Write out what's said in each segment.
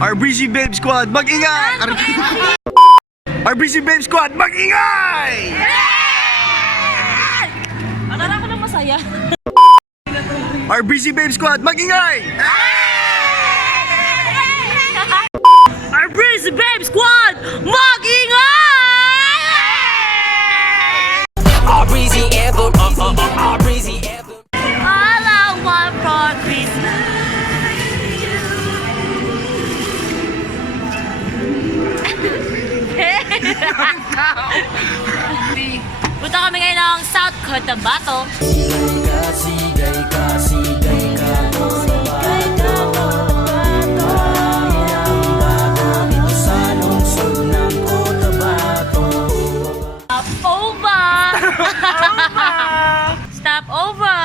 RBC Babe Squad, mag-ingay! RBC Babe Squad, mag-ingay! Akala ko lang masaya. RBC Babe Squad, mag-ingay! RBC Babe Squad, mag-ingay! RBC Anthem, RBC Anthem. All I want for Christmas. Punta kami ngayon ng South Cotabato. Sigay ka, sigay ka, sigay ka, marami ang bago dito sa lungsod ng Cotabato. Stop over! Stop over!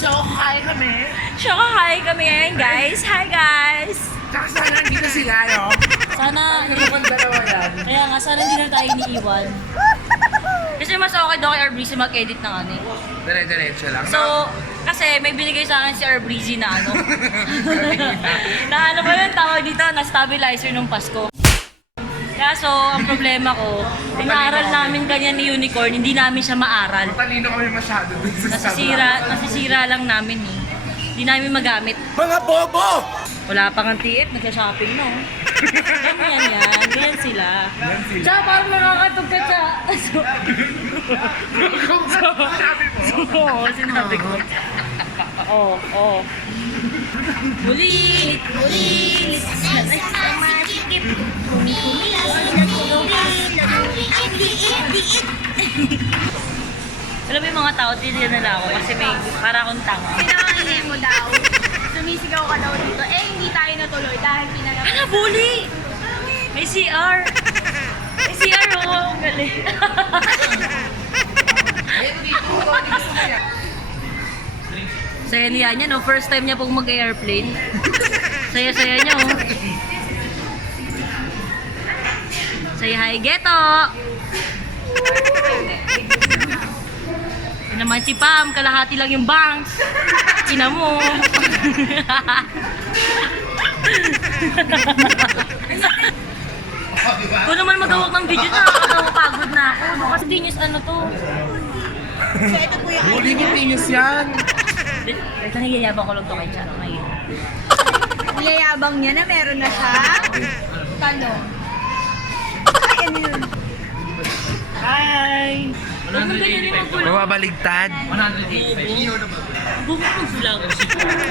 So, hi kami. So, hi kami ngayon, guys. Hi, guys! Tsaka sana nandito sila, no? Sana, Iwan dalawa yan. kaya nga, sana hindi na tayo iniiwan. Kasi mas okay daw kay RBC mag-edit ng ano eh. Dire-diretso lang. So, kasi may binigay sa akin si RBC na ano. Na ano ba yun tawag dito? Na stabilizer nung Pasko. Kaya so, ang problema ko, inaaral namin ganyan ni Unicorn, hindi namin siya maaral. Matalino kami masyado dun sa Nasisira lang namin eh. Hindi namin magamit. Mga bobo! Wala pa nga TF, nagsa-shopping no. Ganyan sila. Tsaka parang nakakatog ka siya. Oo, sinabi ko. Oo. Ulit! Alam mo yung mga tao, tinitin nila ako kasi may para akong tanga. Pinakainin mo daw. Sumisigaw ka daw dito. Eh, hindi tayo natuloy dahil pinanap. Ano, bully? May CR. May CR, oo. Ang galing. Saya niya niya, no? First time niya pong mag-airplane. Saya-saya niya, oh. Say hi, Geto! Yan naman si Pam, kalahati lang yung bangs. Ina mo. Kung naman magawag ng video na, pagod na ako. No? Kasi genius ano to. Huli ni Tinyos yan. Ito nagyayabang ko lang to kay Charo ngayon. Niyayabang niya na meron na siya. Tanong. Ano yun? Hi! Huwag mo ganyan yung magulang. Nababaligtad. Bumubog-vlog.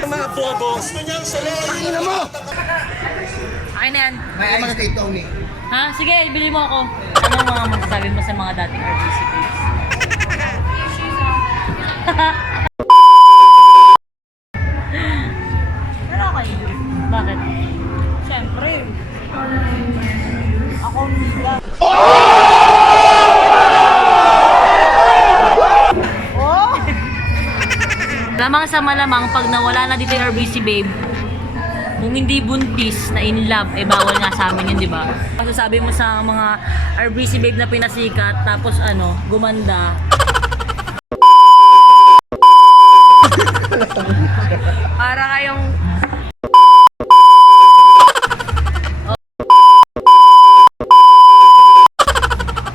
Mga bobo! Tangina mo! Akin na yan. May ice kay Tony. Ha? Sige, bili mo ako. Anong mga masasabi mo sa mga dating RBC please? Pero okay. Bakit? Siyempre. Ako nila. Lamang sa malamang, pag nawala na dito yung RBC babe, kung hindi buntis na in love, eh bawal nga sa amin yun, di ba? Masasabi mo sa mga RBC babe na pinasikat, tapos ano, gumanda. Para kayong...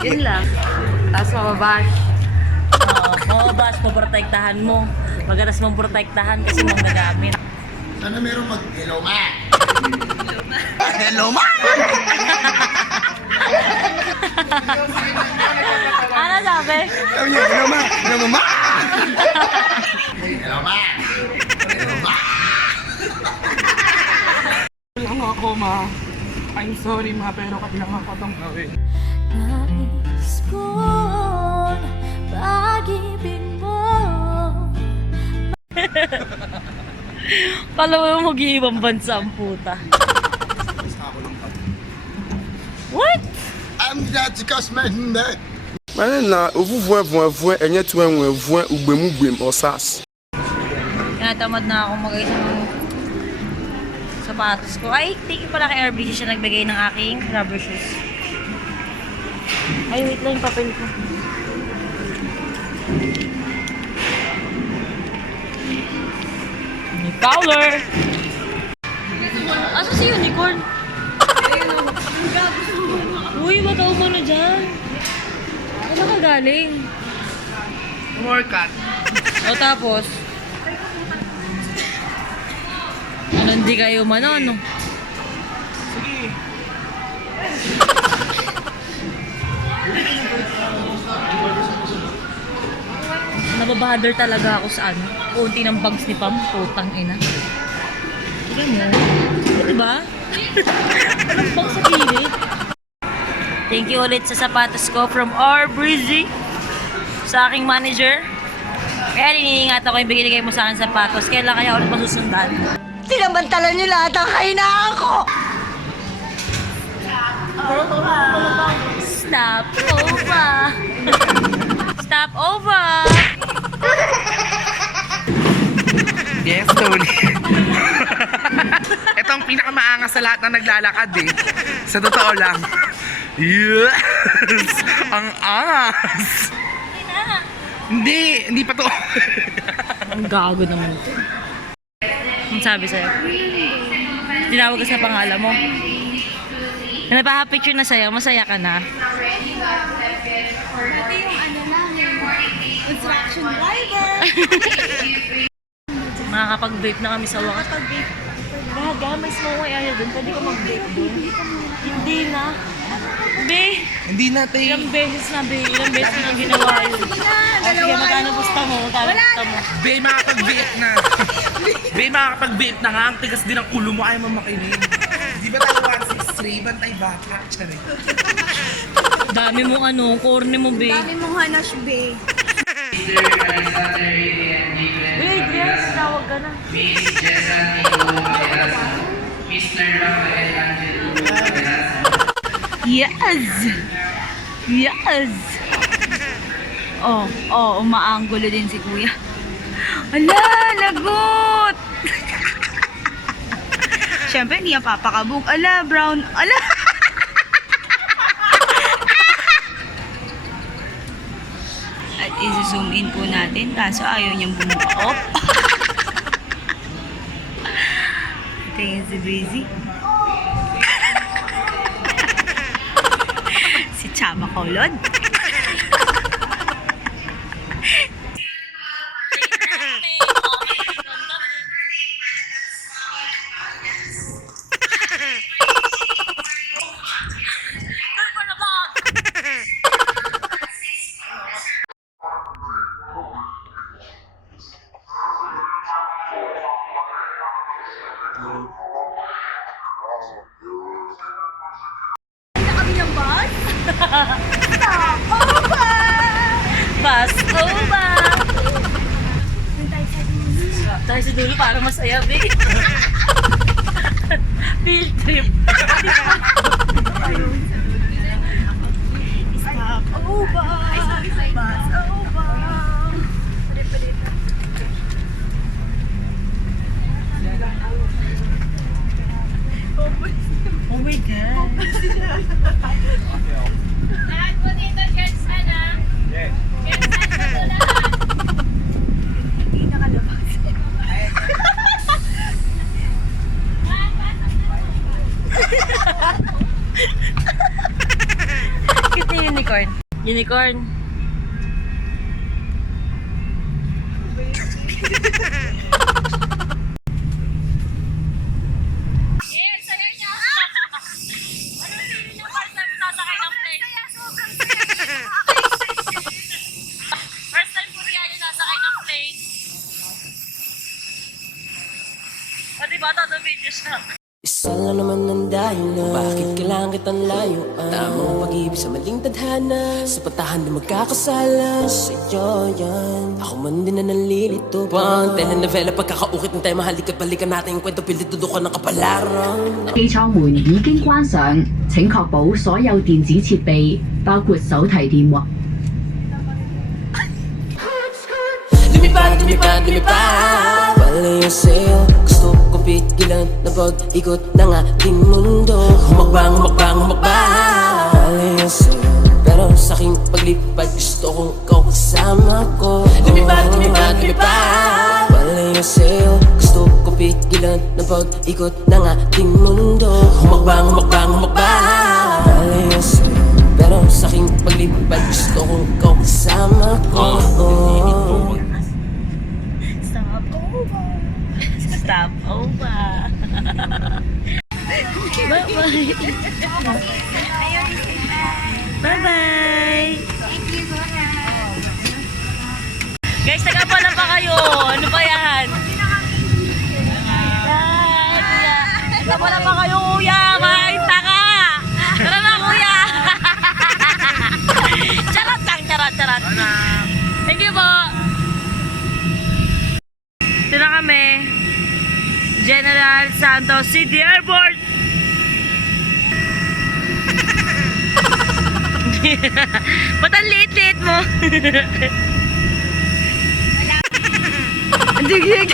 Yun lang. Tapos mababash. Oo, bash, poprotektahan mo. Magalas mong protektahan kasi mong gagamit. Sana meron mag-hello ma! Hello ma! Ano sabi? Sabi niya, hello ma! Hello ma! Hello ma! Hello ma! Lang ako, ma. I'm sorry, ma, pero kailangan ko itong gawin. Nais kong pag-ibig mo. Kala mo mag-iibang bansa ang puta. What? I'm glad to cast my neck. Mane na ovu voin enye tu enwe voin ugbem osas. Tinatamad na ako mag-ayos ng sapatos ko. Ay, thank you pala kay RBC siya nagbigay ng aking rubber shoes. Ay, wait lang yung papel ko. May color! Asa si Unicorn? Uy, baka umano dyan. Ano ka galing? Workout. O tapos? Ano, hindi kayo umano, no? Sige. Nababother talaga ako sa ano. Unti ng bags ni Pam. Putang ina. Tignan mo. Diba? Anong bang sa gilid? Thank you ulit sa sapatos ko from R. Breezy. Sa aking manager. Kaya iniingatan ko yung binigay mo sa akin sapatos. Kailan kaya ulit masusundan? Sinamantala niyo lahat ang kahinaan ko! Stop over. Stop over. Yes, Tony. Ito ang pinakamaangas sa lahat na naglalakad eh. Sa totoo lang. Yes! Ang angas! Hindi pa to. Ang gago naman ito. Ang sabi sa'yo? Tinawag ka sa pangalan mo. Napaka-picture na sa'yo, masaya ka na. Ito yung ano namin, instruction driver. Makakapag-vape na kami sa wakas. Gaga, may smoke area doon. Pwede ka mag-vape doon. Hindi na. Be, Hindi natin. ilang beses na, be. Ilang beses na ginawa yun. Sige, magkano gusto mo? Magkano gusto mo? Be, makakapag-vape na. Be, makakapag-vape na nga. Ang tigas din ang ulo mo. Ayaw mo makinig. Di ba tayo 163? Bantay bata. Charay. Dami mong ano, corny mo, be. Dami mong hanash, be. Wait, yes, tawag ka na. Yes! Yes! Umaanggulo din si Kuya. Ala, lagot! Siyempre, hindi yan papakabog. Ala, brown. Ala! At isi-zoom in po natin, kaso ayaw niyang bumuka. Oh! Ito yung si Breezy. Si Chama Kolod. Bus over! Tayo sa dulo para masaya, be. Field trip. Stop over! Bus over! Oh my God. Lahat po dito, Jens, na. Jens, na po lahat. Hindi nakalabas. Cute na unicorn. Unicorn. Isa lang naman ang dahilan. Bakit kailangan kitang layuan? Tamang pag-ibig sa maling tadhana. Sa patahan na magkakasala. Sa'yo yan. Ako man din na nalilito. Pang telenovela pagkakaukit ng tayo mahalikat. Balikan natin yung kwento. Pilit tudukan ng kapalaran. 機艙門已經關上，請確保所有電子設備，包括手提電話。 Lumipad Palaya sa'yo Gusto kong pigilan na pag-ikot ng ating mundo Humakbang Palaya sa'yo Pero sa'king paglipad Gusto kong ikaw kasama ko Lumipad Palaya sa'yo Gusto kong mapigilan ng pag-ikot ng ating mundo. Humakbang, humakbang, humakbang Lalayas pero sa aking paglipad gusto kong ikaw kasama ko. Stop over. Stop over. Bye-bye. Bye-bye. Guys, tagapala pa kayo. Ano ba yan? Tagapala pa kayo, kuya. Makakita ka. Tara na, kuya. Charot lang, charot. Thank you po. Ito na kami. General Santos City Airport. Ba't ang liit-liit mo? Digig.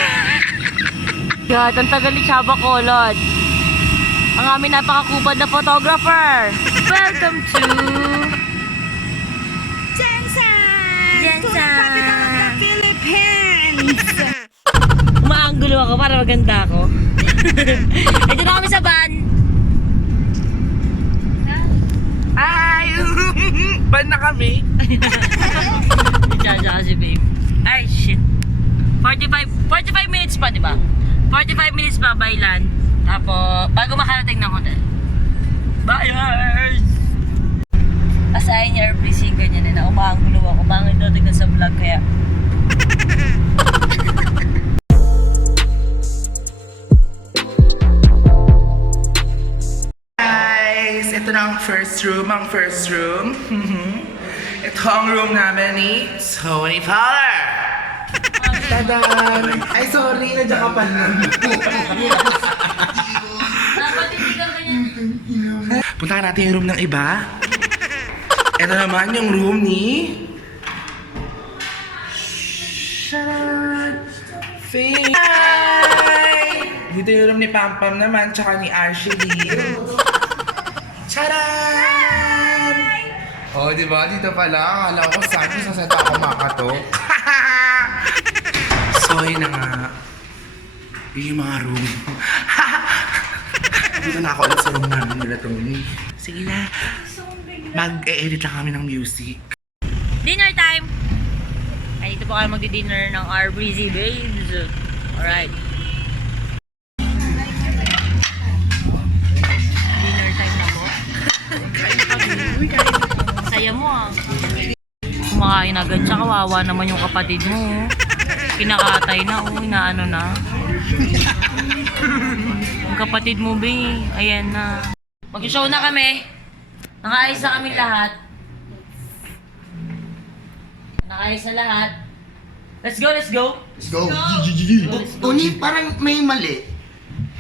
God, ang tagal ni Chaba Colod. Ang aming napakakupad na photographer. Welcome to Jensen! Philippines! Umaanggulo ako para maganda ako. Ito na kami sa van. Ay! Ban na kami. Jaja kasi babe. Ay shit. 45 minutes pa, di ba? 45 minutes pa by land. Tapos, bago makarating ng hotel. Buyers! Asahin niya airplane ganyan na umaanggulo ako. Bangin daw tignan sa vlog kaya. Guys, ito na ang first room. Ito ang room namin ni Tony Fowler. Tadan! Ay, sorry, nandiyan ka pa nun. Dapat hindi ka ganyan. Puntahan natin yung room ng iba. Ito naman yung room ni... Sharon! Faye! Hi! Dito yung room ni Pampam naman, tsaka ni Ashley. Charan! Oh, di ba? Dito pa lang. Alam ko saan sa Santa ako makato. So, yun na nga. Yun yung mga room. Dito na ako ulit sa room namin nila, Tony. Sige na. Mag-e-edit lang kami ng music. Dinner time! Ay, dito po kayo magdi-dinner ng our breezy babes. Alright. Dinner time na po. Saya mo ah. Kumakain agad siya, kawawa naman yung kapatid mo. Kinakatay na, inaano na. Yung kapatid mo, be, ayan na. Mag-show na kami. Nakaayos na kami lahat. Nakaayos na lahat. Let's go, let's go. Let's go. Tony, parang may mali.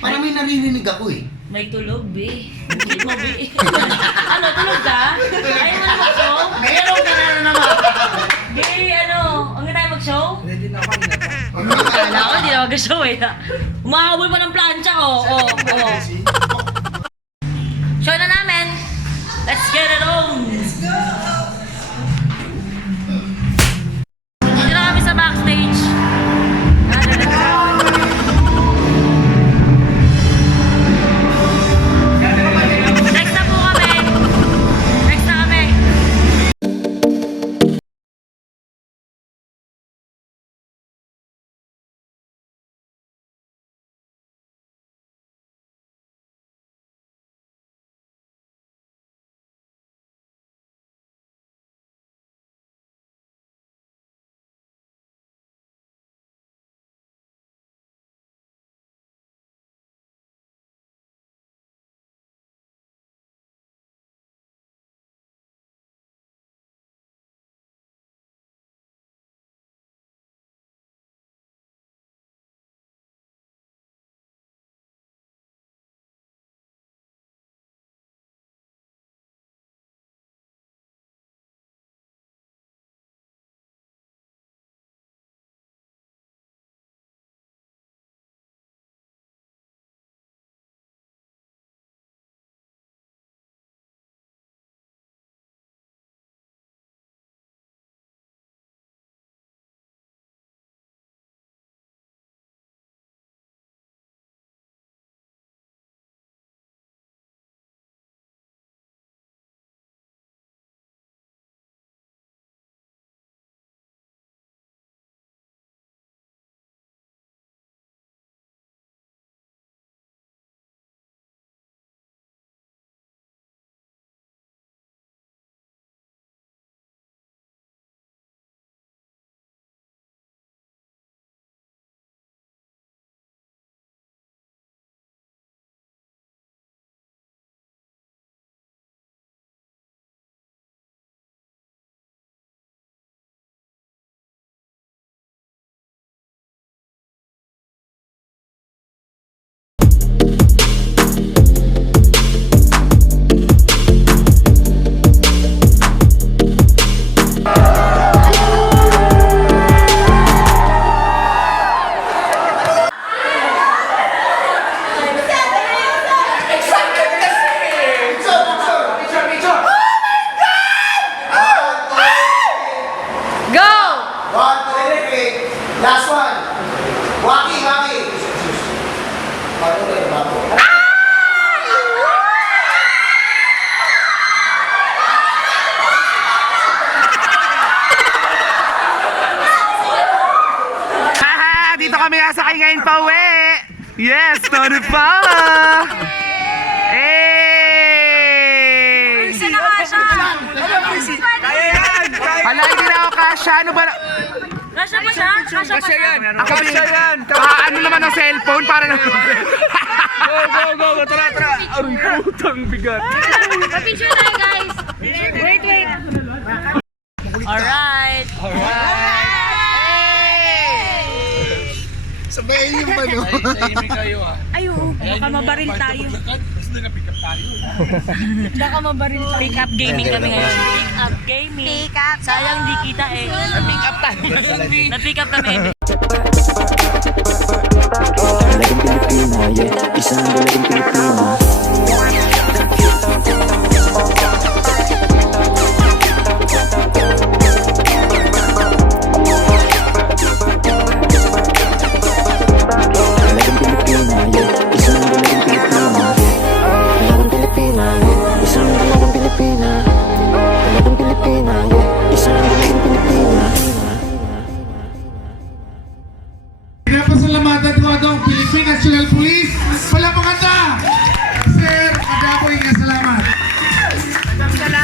Parang may naririnig ako eh. May tulog, be. Bakit mo, be? Ano, tulog ka? Ayaw mo na mag-show? Meron ka na naman. Be, ano, ang tayo mag-show? Ready na ako, nila pa. Kala ko, hindi na mag-show eh. Umahabol pa ng plancha ko. Show na namin. Let's get it on. Let's go. Haha! Dito kami nasakay ngayon pa uwi! Yes! Todo pa! Hey! Isa na ka siya! Hala, hindi na ako kasha. Ano ba? Kasha pa siya? Kasha pa siya? Ako yan! Ano naman ang cellphone? Para na... Go! Tara! Ang putang bigat. Pa-picture tayo, guys! Wait! Alright! Sabayin yung ba, no? Ayo, baka mabaril tayo. Baka mabaril tayo. Pick up gaming kami ngayon. Pick up gaming. Pick up. Sayang di kita eh. Na-pick up tayo. Na-pick up kami. Dalagang Pilipina, yeah. Isang dalagang Pilipina. Dalagang Pilipina, yeah. Isang dalagang Pilipina. Dalagang Pilipina, yeah. Isang dalagang Pilipina. Dalagang Pilipina, yeah. Isang dalagang Pilipina. Pinapasalamatan ko ang Philippine National Police. Wala maganda! Sir, agapoy nga salamat.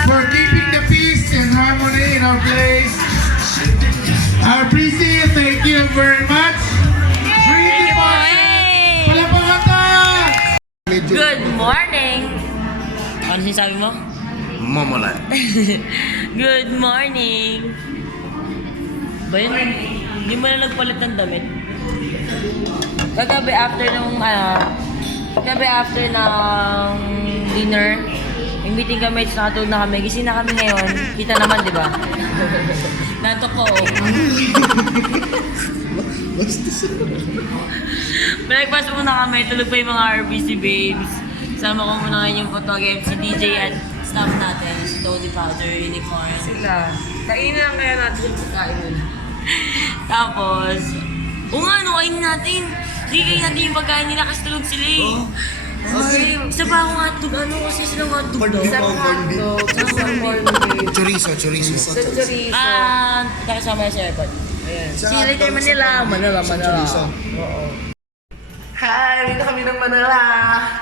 For keeping the peace and harmony in our place. Our Prissy, thank you very much. Prissy Martin, wala maganda! Good morning! Ano sinasabi mo? Mamalan. Good morning! Ba yun? Hindi mo na nagpalit ng damit? Kagabi after ng dinner, yung meeting kami, nakatulog na kami, gising na kami ngayon, kita naman, di ba? Natok ko, oh. Breakfast muna kami, tulog pa yung mga RBC babes. Sama ko muna ngayon yung photographer, si DJ at staff natin, si Tony Powder, Unicorn. Sila. Kainin lang kaya natin yung pagkain. Tapos, kainin natin. Sige, kainin natin yung pagkain nila kasi tulog sila eh. Okay, isa pa akong hotdog. Ano kasi silang hotdog daw? Isa akong hotdog. Chorizo. Kasama si Airpod. Si Later Manila. Manila. Hi! Dito kami ng Manila.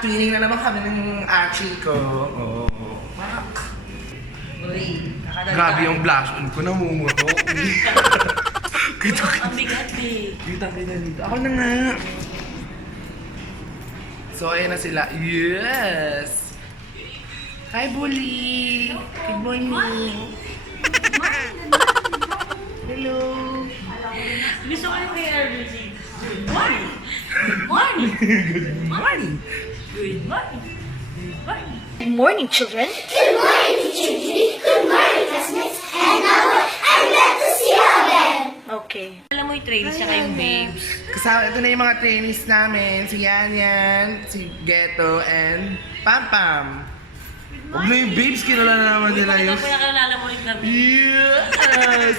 Tuwining na naman kami ng Archie ko. Grabe yung blush on ko, namumuto. Ang bigat eh. Dito. Ako na nga. So, ayan na sila. Yes! Hi, Bully! Good morning! Hello! Gusto ko yung kay RBC. Good morning! Good morning! Good morning! Good morning! Good morning! Good morning, children. Good morning, Teacher Judy. Good morning, classmates. And now I'm glad to see you again. Okay. Alam mo yung trainees siya kayong babes. Kasama, ito na yung mga trainees namin. Si Yan, si Ghetto, and Pam Pam. Huwag na yung babes, kilala na naman nila yun. Kaya kakilala mo rin kami. Yes!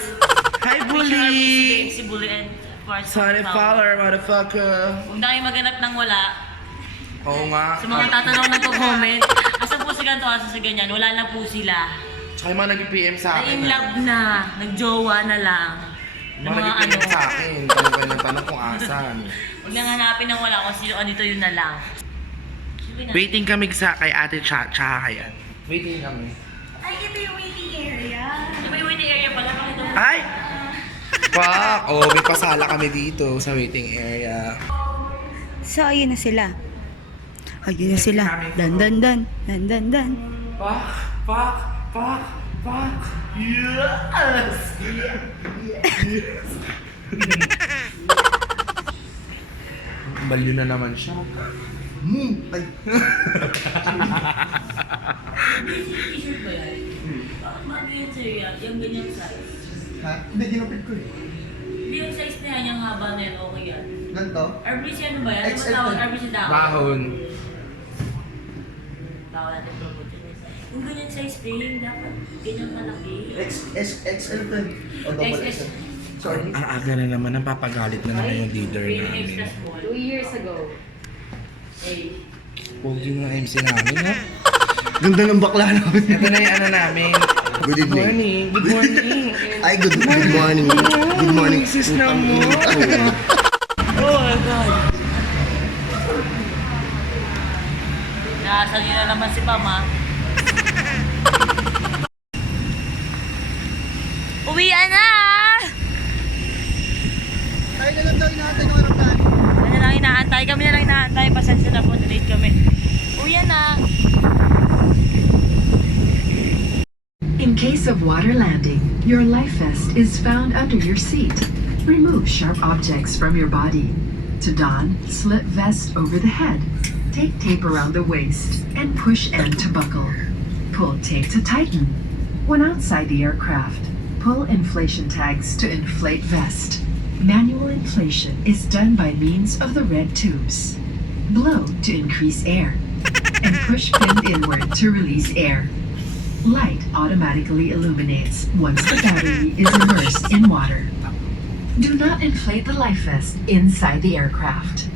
Hi, Bully! Si Bully and of course, Sorry, Fowler, motherfucker. Huwag na kayo maghanap ng wala. Oo nga. Sa mga tatanong na comment, asan po si ganito, asan si ganyan, wala na po sila. Tsaka yung mga nag-PM sa akin. Na in love na, nagjowa na lang. Mga nag-PM sa akin. Tanong kayo ng tanong kung asan. Huwag nang hanapin ng wala kung sino dito yun na lang. Waiting kami kay Ate Cha kay Ann. Waiting kami. Ay, ito yung waiting area. Ito ba yung waiting area pala? Pakita mo. Ay! Fuck! Oh, may pasala kami dito sa waiting area. So, ayun na sila. Ayun na sila. Dan. Fuck! Yes! Balyo na naman siya. Ay. T-shirt ba yan? Bakit mga ganyan sa'yo yan? Yung ganyang size. Ha? Hindi, ginapit ko eh. Hindi yung size na yan, yung haba na yan, okay yan. Ganito? RBC ano ba yan? Ano ba XL. tawag? RBC tawag? Bahon. Bawal natin promote yung size. Kung ganyan size din, dapat ganyan kalaki. XL to eh. O double XS. XL. Sorry. Ang aga na naman, napapagalit na naman yung leader Really namin. extra small. 2 years ago. Pogi mo ng MC namin, ha? Ganda ng bakla namin. Ito na yung ano namin. Good evening. Good morning. Ay, good morning. Good morning. Sis na mo. Oh my God. Nakasal niyo na naman si Mama. Uwian na! Tayo na lang daw inaantay ng aeroplano. Kami na lang inaantay. Kami na lang inaantay. Pasensya na po. Late kami. Uwian na! In case of water landing, your life vest is found under your seat. Remove sharp objects from your body. To don, slip vest over the head. Take tape around the waist and push end to buckle. Pull tape to tighten. When outside the aircraft, pull inflation tags to inflate vest. Manual inflation is done by means of the red tubes. Blow to increase air and push pin inward to release air. Light automatically illuminates once the battery is immersed in water. Do not inflate the life vest inside the aircraft.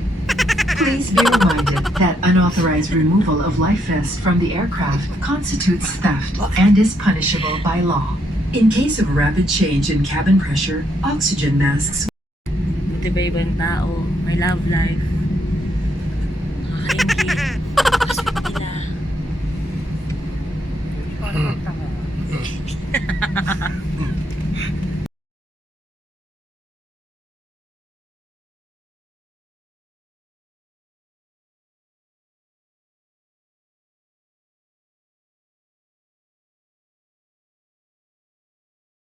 Please be reminded that unauthorized removal of life vest from the aircraft constitutes theft and is punishable by law. In case of rapid change in cabin pressure, oxygen masks. Buti ba ibang tao? May love life. Nakakaingit. Kaswit nila.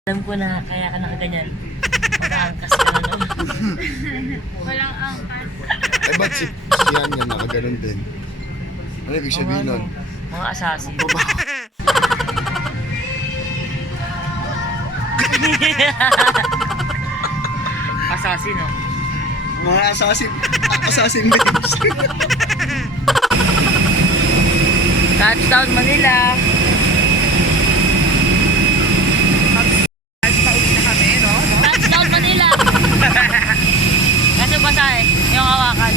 Alam ko na kaya ka nakaganyan. Pag-aangkas ka na no? Walang angkas. Ay, ba't si Yan nga nakaganon din? Ano ibig sabihin nun? Mga assassin. Assassin, no? Mga assassin names. Touchdown Manila. Pauwi na kami, no? Touchdown Manila. Kasi basa eh, yung hawakan.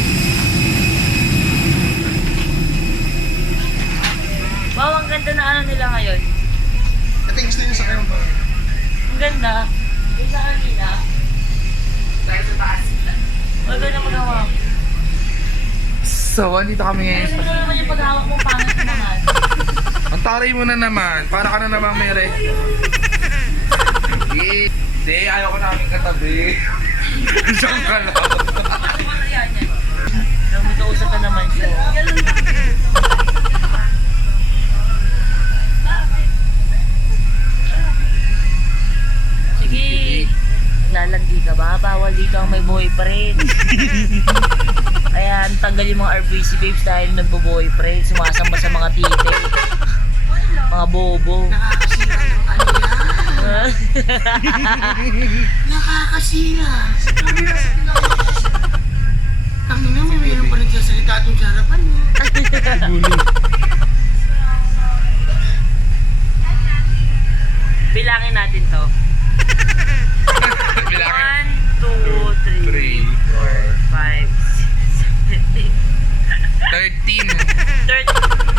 Wow, ang ganda na ano nila ngayon. Ito gusto nyo sa kayo ba? Ang ganda. Yung sa kanila. Dahil sa taas. Ang ganda magawa. So, andito kami ngayon. Kasi mo naman yung paghawak mo pangit naman. Ang taray mo na naman. Para ka na namang mere. Hindi, ayaw ko namin katabi. Siyang ka lang. Ano ba kaya niyan? Nang may kausap ka naman siya. Sige. Lalandi ka ba? Bawal dito ang may boyfriend. Kaya tanggal yung mga RBC babes dahil nagbo-boyfriend. Sumasamba sa mga tite. Mga bobo. Nakakasira ng ano yan. Nakakasira. Tangin na, may mayroon pa nagsasalita itong sa harapan mo. Bilangin natin to. 1, 2, 3, 4, 5, 6, 7, 8.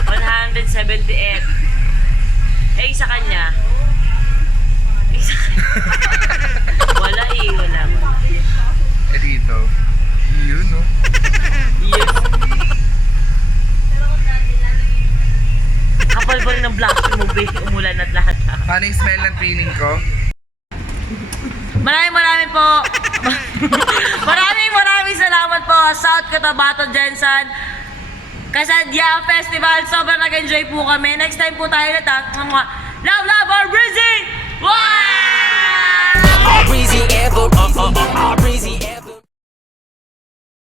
178. Eh, isa kanya. Isa kanya. Wala eh, wala. Eh dito. Yun, no? Yes. Kapal ba rin ng black mo, be? Umulan at lahat. Paano yung smell ng training ko? Maraming po. maraming salamat po South Cotabato Jensen Kasadya Festival. Sobrang nag-enjoy po kami. Next time po tayo ulit ha. Love, Arbreezy! Wow! Breezy ever, breezy ever.